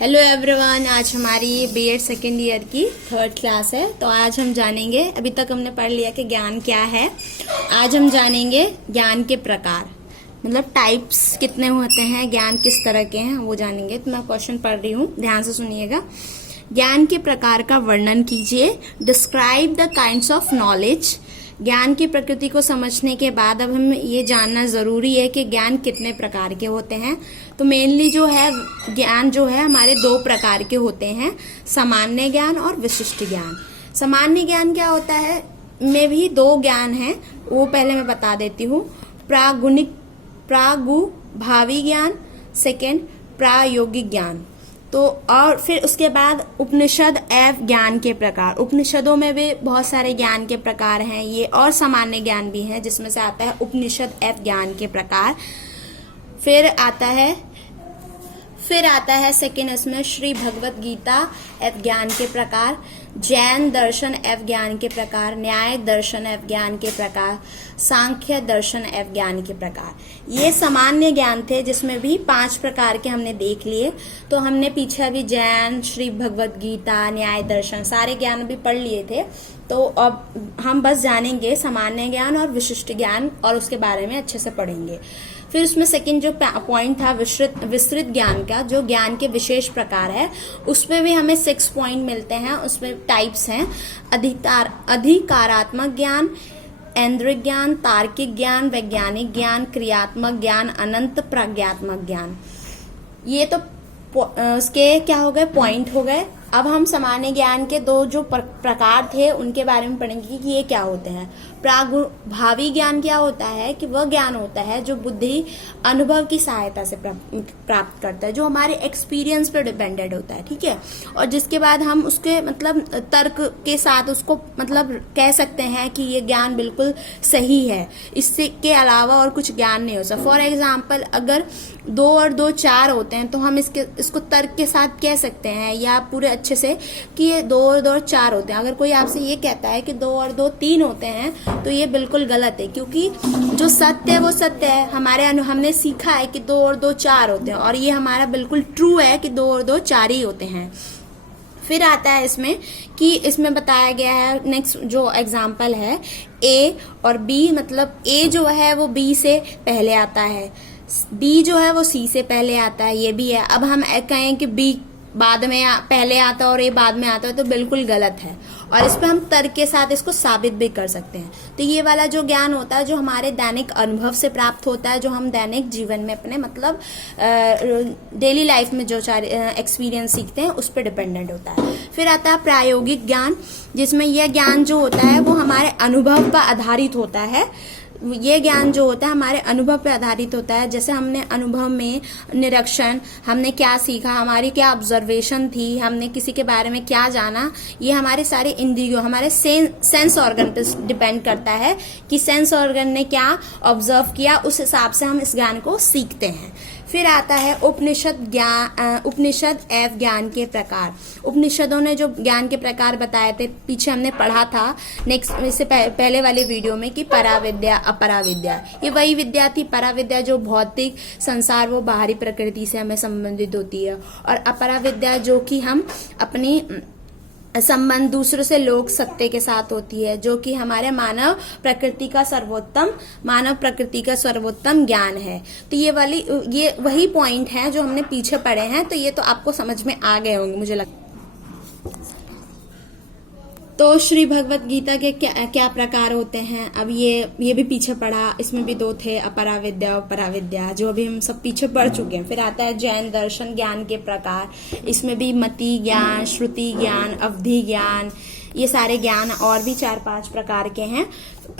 Hello everyone, आज हमारी BEd second year की थर्ड क्लास है। तो आज हम जानेंगे, अभी तक हमने पढ़ लिया कि ज्ञान क्या है। आज हम जानेंगे ज्ञान के प्रकार, मतलब टाइप्स कितने होते हैं, ज्ञान किस तरह के हैं, वो जानेंगे। तो मैं क्वेश्चन पढ़ रही हूँ, ध्यान से सुनिएगा। ज्ञान के प्रकार का वर्णन कीजिए। Describe the kinds of knowledge. ज्ञान की प्रकृति को समझने के बाद अब हम ये जानना जरूरी है कि ज्ञान कितने प्रकार के होते हैं। तो मेनली जो है ज्ञान जो है हमारे दो प्रकार के होते हैं, सामान्य ज्ञान और विशिष्ट ज्ञान। सामान्य ज्ञान क्या होता है, में भी दो ज्ञान है, वो पहले मैं बता देती हूँ। प्रागुभावी ज्ञान, सेकेंड प्रायोगिक ज्ञान। तो और फिर उसके बाद उपनिषद एवं ज्ञान के प्रकार। उपनिषदों में भी बहुत सारे ज्ञान के प्रकार हैं ये, और सामान्य ज्ञान भी है, जिसमें से आता है उपनिषद एवं ज्ञान के प्रकार। फिर आता है सेकेंड इसमें श्री भगवत गीता एवं ज्ञान के प्रकार, जैन दर्शन एवं ज्ञान के प्रकार, न्याय दर्शन एवं ज्ञान के प्रकार, सांख्य दर्शन एवं ज्ञान के प्रकार। ये सामान्य ज्ञान थे, जिसमें भी 5 प्रकार के हमने देख लिए। तो हमने पीछे अभी जैन, श्री भगवत गीता, न्याय दर्शन सारे ज्ञान भी पढ़ लिए थे। तो अब हम बस जानेंगे सामान्य ज्ञान और विशिष्ट ज्ञान, और उसके बारे में अच्छे से पढ़ेंगे। फिर उसमें सेकंड जो पॉइंट था विस्तृत ज्ञान का, जो ज्ञान के विशेष प्रकार है, उसमें भी हमें 6 पॉइंट मिलते हैं। उसमें टाइप्स हैं अधिकारात्मक ज्ञान, ऐन्द्रिक ज्ञान, तार्किक ज्ञान, वैज्ञानिक ज्ञान, क्रियात्मक ज्ञान, अनंत प्रज्ञात्मक ज्ञान। ये तो उसके क्या हो गए, पॉइंट हो गए। अब हम सामान्य ज्ञान के दो जो प्रकार थे उनके बारे में पढ़ेंगे कि ये क्या होते हैं। प्रागुभावी ज्ञान क्या होता है कि वह ज्ञान होता है जो बुद्धि अनुभव की सहायता से प्राप्त करता है, जो हमारे एक्सपीरियंस पर डिपेंडेड होता है, ठीक है। और जिसके बाद हम उसके मतलब तर्क के साथ उसको मतलब कह सकते हैं कि ये ज्ञान बिल्कुल सही है, इससे के अलावा और कुछ ज्ञान नहीं हो सकता। फॉर एग्जाम्पल, अगर 2 और 2 4 होते हैं तो हम इसको तर्क के साथ कह सकते हैं, या पूरे अच्छे से कि ये 2 और 2 4 होते हैं। अगर कोई आपसे ये कहता है कि 2 और 2 3 होते हैं, तो ये बिल्कुल गलत है, क्योंकि जो सत्य है वो सत्य है। हमने सीखा है कि 2 और 2 4 होते हैं, और ये हमारा बिल्कुल ट्रू है कि 2 और 2 4 ही होते हैं। फिर आता है इसमें कि इसमें बताया गया है, नेक्स्ट जो एग्जाम्पल है ए और बी, मतलब ए जो है वो बी से पहले आता है, बी जो है वो सी से पहले आता है, ये भी है। अब हम कहें कि बी बाद में पहले आता है और ये बाद में आता है, तो बिल्कुल गलत है। और इस पे हम तर्क के साथ इसको साबित भी कर सकते हैं। तो ये वाला जो ज्ञान होता है, जो हमारे दैनिक अनुभव से प्राप्त होता है, जो हम दैनिक जीवन में अपने मतलब डेली लाइफ में जो एक्सपीरियंस सीखते हैं, उस पर डिपेंडेंट होता है। फिर आता है प्रायोगिक ज्ञान, जिसमें यह ज्ञान जो होता है वो हमारे अनुभव पर आधारित होता है। ये ज्ञान जो होता है हमारे अनुभव पे आधारित होता है। जैसे हमने अनुभव में निरीक्षण, हमने क्या सीखा, हमारी क्या ऑब्जर्वेशन थी, हमने किसी के बारे में क्या जाना, ये हमारे सारे इंद्रियों, हमारे सेंस ऑर्गन पे डिपेंड करता है कि सेंस ऑर्गन ने क्या ऑब्जर्व किया, उस हिसाब से हम इस ज्ञान को सीखते हैं। फिर आता है उपनिषद एवं ज्ञान के प्रकार। उपनिषदों ने जो ज्ञान के प्रकार बताए थे, पीछे हमने पढ़ा था नेक्स्ट इससे पहले वाले वीडियो में, कि पराविद्या अपराविद्या। ये वही विद्या थी, पराविद्या जो भौतिक संसार, वो बाहरी प्रकृति से हमें संबंधित होती है, और अपराविद्या जो कि हम अपनी संबंध दूसरों से लोक सत्य के साथ होती है, जो कि हमारे मानव प्रकृति का सर्वोत्तम ज्ञान है। तो ये वही पॉइंट है जो हमने पीछे पढ़े हैं, तो ये तो आपको समझ में आ गए होंगे मुझे लगता है। तो श्री भगवत गीता के क्या प्रकार होते हैं, अब ये भी पीछे पढ़ा, इसमें भी 2 थे, अपराविद्या और पराविद्या, जो अभी हम सब पीछे पढ़ चुके हैं। फिर आता है जैन दर्शन ज्ञान के प्रकार, इसमें भी मति ज्ञान, श्रुति ज्ञान, अवधि ज्ञान, ये सारे ज्ञान और भी 4-5 प्रकार के हैं।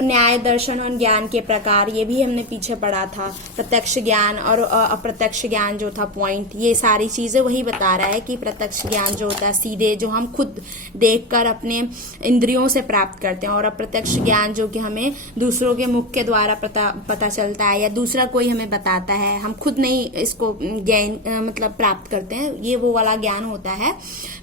न्याय दर्शन और ज्ञान के प्रकार, ये भी हमने पीछे पढ़ा था। प्रत्यक्ष ज्ञान और अप्रत्यक्ष ज्ञान जो था पॉइंट, ये सारी चीजें वही बता रहा है कि प्रत्यक्ष ज्ञान जो होता है सीधे जो हम खुद देखकर अपने इंद्रियों से प्राप्त करते हैं, और अप्रत्यक्ष ज्ञान जो कि हमें दूसरों के मुख के द्वारा पता चलता है, या दूसरा कोई हमें बताता है, हम खुद नहीं इसको ज्ञान मतलब प्राप्त करते हैं, ये वो वाला ज्ञान होता है।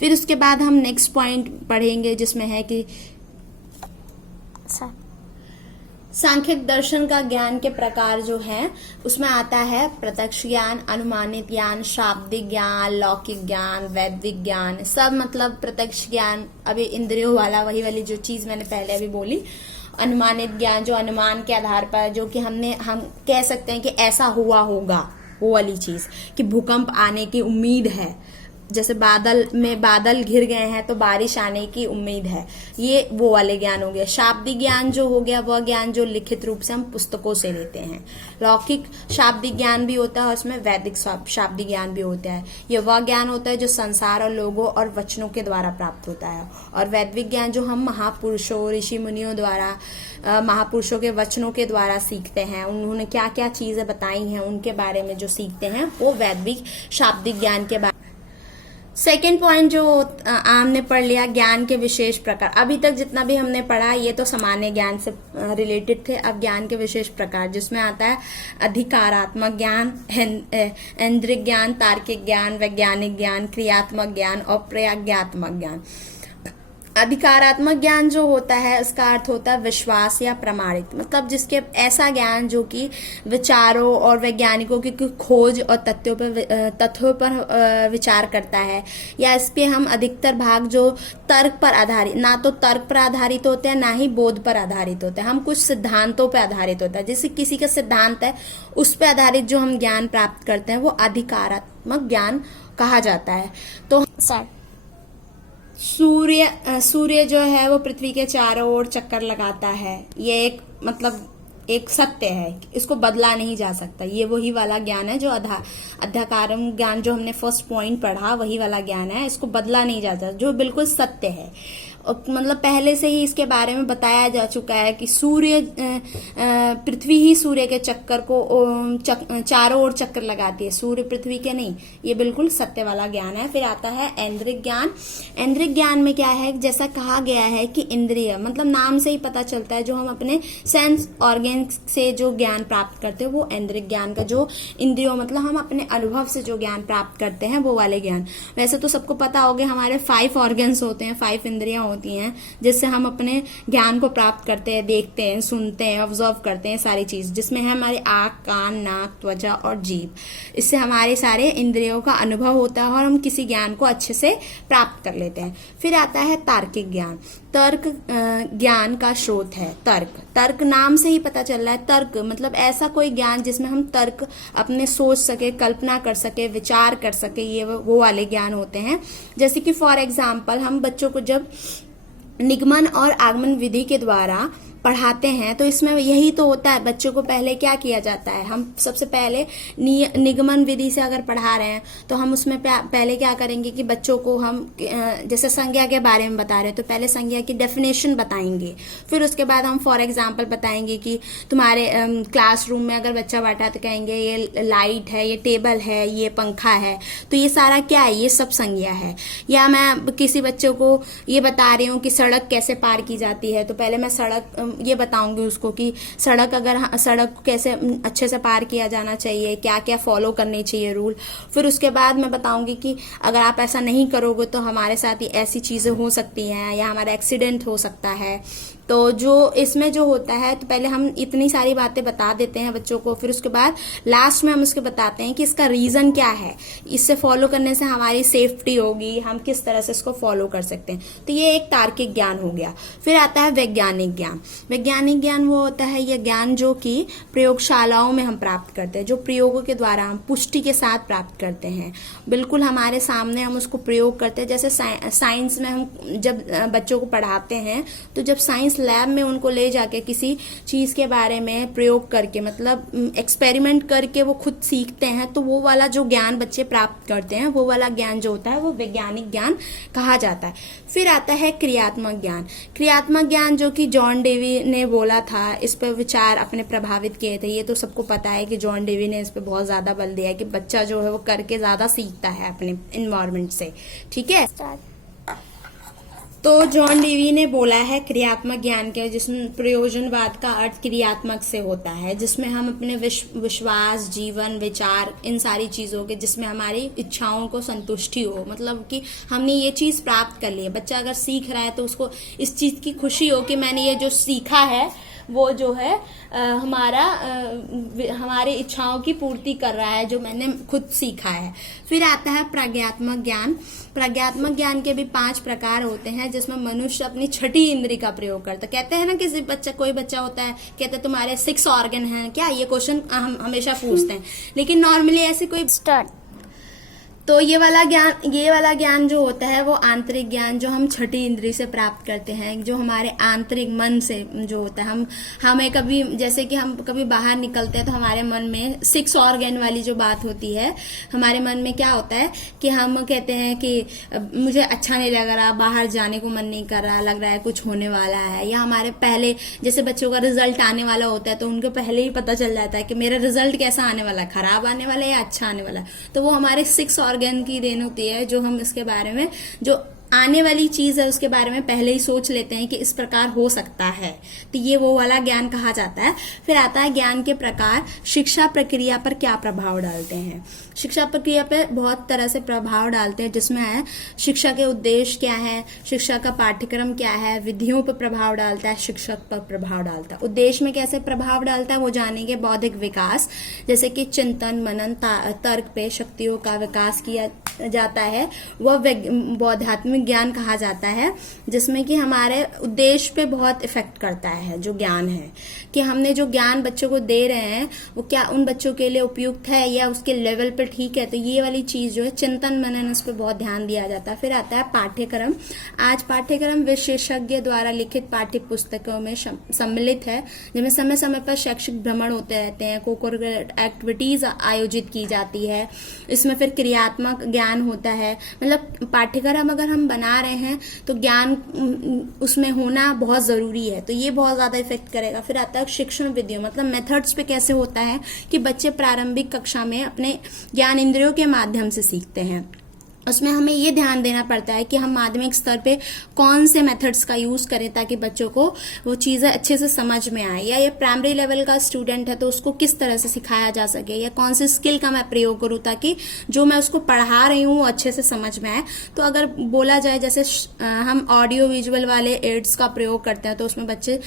फिर उसके बाद हम नेक्स्ट पॉइंट पढ़ेंगे, जिसमें है कि सांख्यिक दर्शन का ज्ञान के प्रकार जो है उसमें आता है प्रत्यक्ष ज्ञान, अनुमानित ज्ञान, शाब्दिक ज्ञान, लौकिक ज्ञान, वैदिक ज्ञान। सब मतलब प्रत्यक्ष ज्ञान अभी इंद्रियों वाला, वही वाली जो चीज मैंने पहले अभी बोली। अनुमानित ज्ञान जो अनुमान के आधार पर, जो कि हम कह सकते हैं कि ऐसा हुआ होगा, वो वाली चीज कि भूकंप आने की उम्मीद है, जैसे बादल घिर गए हैं तो बारिश आने की उम्मीद है, ये वो वाले ज्ञान हो गया। शाब्दिक ज्ञान जो हो गया वह ज्ञान जो लिखित रूप से हम पुस्तकों से लेते हैं। लौकिक शाब्दिक ज्ञान भी होता है और उसमें वैदिक शाब्दिक ज्ञान भी होता है। यह वह ज्ञान होता है जो संसार और लोगों और वचनों के द्वारा प्राप्त होता है। और वैदिक ज्ञान जो हम महापुरुषों, ऋषि मुनियों द्वारा, महापुरुषों के वचनों के द्वारा सीखते हैं, उन्होंने क्या क्या चीजें बताई हैं उनके बारे में जो सीखते हैं, वो वैदिक शाब्दिक ज्ञान के बारे। सेकेंड पॉइंट जो हमने पढ़ लिया, ज्ञान के विशेष प्रकार। अभी तक जितना भी हमने पढ़ा ये तो सामान्य ज्ञान से रिलेटेड थे। अब ज्ञान के विशेष प्रकार, जिसमें आता है अधिकारात्मक ज्ञान, इंद्रिय ज्ञान, तार्किक ज्ञान, वैज्ञानिक ज्ञान, क्रियात्मक ज्ञान और प्रज्ञात्मक ज्ञान। अधिकारात्मक ज्ञान जो होता है उसका अर्थ होता है विश्वास या प्रमाणित, मतलब जिसके ऐसा ज्ञान जो कि विचारों और वैज्ञानिकों की खोज और तथ्यों पर विचार करता है, या इसके हम अधिकतर भाग जो तर्क पर आधारित, ना तो तर्क पर आधारित होते हैं ना ही बोध पर आधारित होते हैं, हम कुछ सिद्धांतों पर आधारित होता है। जैसे किसी का सिद्धांत है उस पर आधारित जो हम ज्ञान प्राप्त करते हैं वो अधिकारात्मक ज्ञान कहा जाता है। तो सूर्य जो है वो पृथ्वी के चारों ओर चक्कर लगाता है, ये एक मतलब एक सत्य है, इसको बदला नहीं जा सकता। ये वही वाला ज्ञान है जो अध्याकारम ज्ञान जो हमने फर्स्ट पॉइंट पढ़ा, वही वाला ज्ञान है, इसको बदला नहीं जा सकता, जो बिल्कुल सत्य है। मतलब पहले से ही इसके बारे में बताया जा चुका है कि पृथ्वी ही सूर्य के चक्कर को चारों ओर चक्कर लगाती है, सूर्य पृथ्वी के नहीं। ये बिल्कुल सत्य वाला ज्ञान है। फिर आता है ऐन्द्रिक ज्ञान। ऐन्द्रिक ज्ञान में क्या है, जैसा कहा गया है कि इंद्रिय, मतलब नाम से ही पता चलता है, जो हम अपने सेंस ऑर्गन से जो ज्ञान प्राप्त करते हैं वो ऐन्द्रिक ज्ञान का, जो इंद्रियों मतलब हम अपने अनुभव से जो ज्ञान प्राप्त करते हैं वो वाले ज्ञान। वैसे तो सबको पता होगा हमारे 5 ऑर्गन्स होते हैं, 5 इंद्रियां होती हैं जिससे हम अपने ज्ञान को प्राप्त करते हैं, देखते हैं, सुनते हैं, ऑब्जर्व करते हैं, सारी चीज, जिसमें है हमारे आंख, कान, नाक, त्वचा और जीभ। इससे हमारे सारे इंद्रियों का अनुभव होता है और हम किसी ज्ञान को अच्छे से प्राप्त कर लेते हैं। फिर आता है तार्किक ज्ञान। तर्क ज्ञान का स्रोत है। तर्क नाम से ही पता चल रहा है, तर्क मतलब ऐसा कोई ज्ञान जिसमें हम तर्क अपने सोच सके, कल्पना कर सके, विचार कर सके, ये वो वाले ज्ञान होते हैं। जैसे कि फॉर एग्जाम्पल हम बच्चों को जब निगमन और आगमन विधि के द्वारा पढ़ाते हैं तो इसमें यही तो होता है, बच्चों को पहले क्या किया जाता है, हम सबसे पहले निगमन विधि से अगर पढ़ा रहे हैं तो हम उसमें पहले क्या करेंगे कि बच्चों को हम जैसे संज्ञा के बारे में बता रहे हैं तो पहले संज्ञा की डेफिनेशन बताएंगे। फिर उसके बाद हम फॉर एग्जांपल बताएंगे कि तुम्हारे क्लासरूम में अगर बच्चा बैठा तो कहेंगे ये लाइट है, ये टेबल है, ये पंखा है, तो ये सारा क्या है, ये सब संज्ञा है। या मैं किसी बच्चों को ये बता रही हूँ कि सड़क कैसे पार की जाती है, तो पहले मैं सड़क ये बताऊंगी उसको कि सड़क कैसे अच्छे से पार किया जाना चाहिए, क्या क्या फॉलो करने चाहिए रूल। फिर उसके बाद मैं बताऊंगी कि अगर आप ऐसा नहीं करोगे तो हमारे साथ ही ऐसी चीजें हो सकती हैं या हमारा एक्सीडेंट हो सकता है। तो जो इसमें जो होता है, तो पहले हम इतनी सारी बातें बता देते हैं बच्चों को, फिर उसके बाद लास्ट में हम उसको बताते हैं कि इसका रीजन क्या है, इससे फॉलो करने से हमारी सेफ्टी होगी, हम किस तरह से इसको फॉलो कर सकते हैं। तो ये एक तार्किक ज्ञान हो गया। फिर आता है वैज्ञानिक ज्ञान। वैज्ञानिक ज्ञान वो होता है यह ज्ञान जो कि प्रयोगशालाओं में हम प्राप्त करते हैं, जो प्रयोगों के द्वारा हम पुष्टि के साथ प्राप्त करते हैं, बिल्कुल हमारे सामने हम उसको प्रयोग करते हैं। जैसे साइंस में हम जब बच्चों को पढ़ाते हैं तो जब साइंस लैब में उनको ले जाके किसी चीज के बारे में प्रयोग करके, मतलब एक्सपेरिमेंट करके वो खुद सीखते हैं, तो वो वाला जो ज्ञान बच्चे प्राप्त करते हैं, वो वाला ज्ञान जो होता है वो वैज्ञानिक ज्ञान कहा जाता है। फिर आता है क्रियात्मक ज्ञान। क्रियात्मक ज्ञान जो कि जॉन डेवी ने बोला था, इस पर विचार अपने प्रभावित किए थे। ये तो सबको पता है कि जॉन डेवी ने इस पर बहुत ज्यादा बल दिया है कि बच्चा जो है वो करके ज्यादा सीखता है अपने इन्वायरमेंट से। ठीक है, तो जॉन डेवी ने बोला है क्रियात्मक ज्ञान के, जिसमें प्रयोजनवाद का अर्थ क्रियात्मक से होता है, जिसमें हम अपने विश्वास, जीवन, विचार, इन सारी चीजों के, जिसमें हमारी इच्छाओं को संतुष्टि हो, मतलब कि हमने ये चीज प्राप्त कर ली है। बच्चा अगर सीख रहा है तो उसको इस चीज की खुशी हो कि मैंने ये जो सीखा है वो जो है हमारी इच्छाओं की पूर्ति कर रहा है, जो मैंने खुद सीखा है। फिर आता है प्रज्ञात्मक ज्ञान। प्रज्ञात्मक ज्ञान के भी 5 प्रकार होते हैं, जिसमें मनुष्य अपनी छठी इंद्री का प्रयोग करता है। कहते हैं ना, कोई बच्चा होता है, कहते हैं तुम्हारे 6 ऑर्गन हैं क्या, ये क्वेश्चन हम हमेशा पूछते हैं, लेकिन नॉर्मली ऐसे कोई तो ये वाला ज्ञान जो होता है वो आंतरिक ज्ञान, जो हम छठी इंद्री से प्राप्त करते हैं, जो हमारे आंतरिक मन से जो होता है। हमें कभी, जैसे कि हम कभी बाहर निकलते हैं तो हमारे मन में 6 ऑर्गन वाली जो बात होती है, हमारे मन में क्या होता है कि हम कहते हैं कि मुझे अच्छा नहीं लग रहा, बाहर जाने को मन नहीं कर रहा, लग रहा है कुछ होने वाला है। या हमारे पहले, जैसे बच्चों का रिजल्ट आने वाला होता है तो उनको पहले ही पता चल जाता है कि मेरा रिजल्ट कैसा आने वाला है, खराब आने वाला है या अच्छा आने वाला है। तो वो हमारे 6 ऑर्गन की देन होती है, जो हम इसके बारे में, जो आने वाली चीज है उसके बारे में पहले ही सोच लेते हैं कि इस प्रकार हो सकता है। तो ये वो वाला ज्ञान कहा जाता है। फिर आता है ज्ञान के प्रकार। शिक्षा प्रक्रिया पर क्या प्रभाव डालते हैं? शिक्षा प्रक्रिया पे बहुत तरह से प्रभाव डालते हैं, जिसमें है शिक्षा के उद्देश्य क्या है, शिक्षा का पाठ्यक्रम क्या है, विधियों पर प्रभाव डालता है, शिक्षक पर प्रभाव डालता है। उद्देश्य में कैसे प्रभाव डालता है वो जानेंगे। बौद्धिक विकास, जैसे कि चिंतन, मनन, तर्क पे शक्तियों का विकास किया जाता है, वह बौद्धात्मिक ज्ञान कहा जाता है, जिसमें कि हमारे उद्देश्य पे बहुत इफेक्ट करता है। जो ज्ञान है कि हमने जो ज्ञान बच्चों को दे रहे हैं वो क्या उन बच्चों के लिए उपयुक्त है या उसके लेवल पे ठीक है। तो ये वाली चीज जो है चिंतन मनन, उस पर बहुत ध्यान दिया जाता है। फिर आता है पाठ्यक्रम। आज पाठ्यक्रम विशेषज्ञ द्वारा लिखित पाठ्य पुस्तकों में सम्मिलित है, जिनमें समय समय पर शैक्षिक भ्रमण होते रहते हैं, कोकरिकुलर एक्टिविटीज आयोजित की जाती है। इसमें फिर क्रियात्मक ज्ञान होता है, मतलब पाठ्यक्रम अगर हम बना रहे हैं तो ज्ञान उसमें होना बहुत जरूरी है, तो ये बहुत ज्यादा इफेक्ट करेगा। फिर आता है शिक्षण विधियों, मतलब मेथड्स पे कैसे होता है कि बच्चे प्रारंभिक कक्षा में अपने ज्ञान इंद्रियों के माध्यम से सीखते हैं। उसमें हमें ये ध्यान देना पड़ता है कि हम माध्यमिक स्तर पे कौन से मेथड्स का यूज करें ताकि बच्चों को वो चीजें अच्छे से समझ में आए। या ये प्राइमरी लेवल का स्टूडेंट है तो उसको किस तरह से सिखाया जा सके, या कौन सी स्किल का मैं प्रयोग करूं ताकि जो मैं उसको पढ़ा रही हूँ वो अच्छे से समझ में आए। तो अगर बोला जाए, जैसे हम ऑडियो विजुअल वाले एड्स का प्रयोग करते हैं तो उसमें बच्चे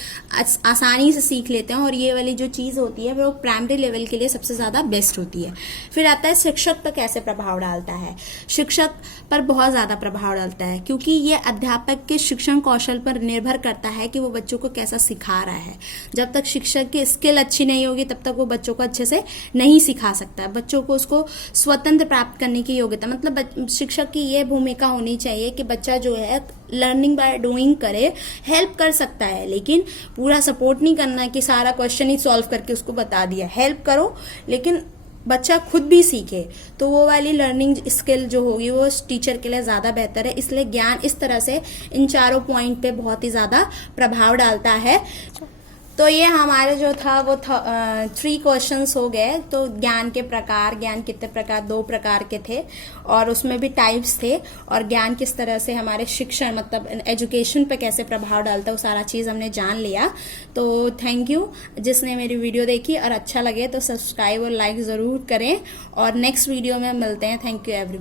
आसानी से सीख लेते हैं, और ये वाली जो चीज होती है वो प्राइमरी लेवल के लिए सबसे ज्यादा बेस्ट होती है। फिर आता है शिक्षक पर कैसे प्रभाव डालता है। शिक्षक पर बहुत ज्यादा प्रभाव डालता है, क्योंकि ये अध्यापक के शिक्षण कौशल पर निर्भर करता है कि वो बच्चों को कैसा सिखा रहा है। जब तक शिक्षक की स्किल अच्छी नहीं होगी तब तक वो बच्चों को अच्छे से नहीं सिखा सकता है। बच्चों को उसको स्वतंत्र प्राप्त करने की योग्यता, मतलब शिक्षक की ये भूमिका होनी चाहिए कि बच्चा जो है लर्निंग बाय डूइंग करे, हेल्प कर सकता है, लेकिन पूरा सपोर्ट नहीं करना कि सारा क्वेश्चन ही सॉल्व करके उसको बता दिया। हेल्प करो लेकिन बच्चा खुद भी सीखे, तो वो वाली लर्निंग स्किल जो होगी वो टीचर के लिए ज्यादा बेहतर है। इसलिए ज्ञान इस तरह से इन चारों पॉइंट पे बहुत ही ज्यादा प्रभाव डालता है। तो ये हमारे जो था वो 3 क्वेश्चंस हो गए। तो ज्ञान के प्रकार, ज्ञान कितने प्रकार, 2 प्रकार के थे, और उसमें भी टाइप्स थे, और ज्ञान किस तरह से हमारे शिक्षण मतलब एजुकेशन पे कैसे प्रभाव डालता है वो सारा चीज हमने जान लिया। तो थैंक यू जिसने मेरी वीडियो देखी, और अच्छा लगे तो सब्सक्राइब और लाइक जरूर करें, और नेक्स्ट वीडियो में मिलते हैं। Thank you everyone.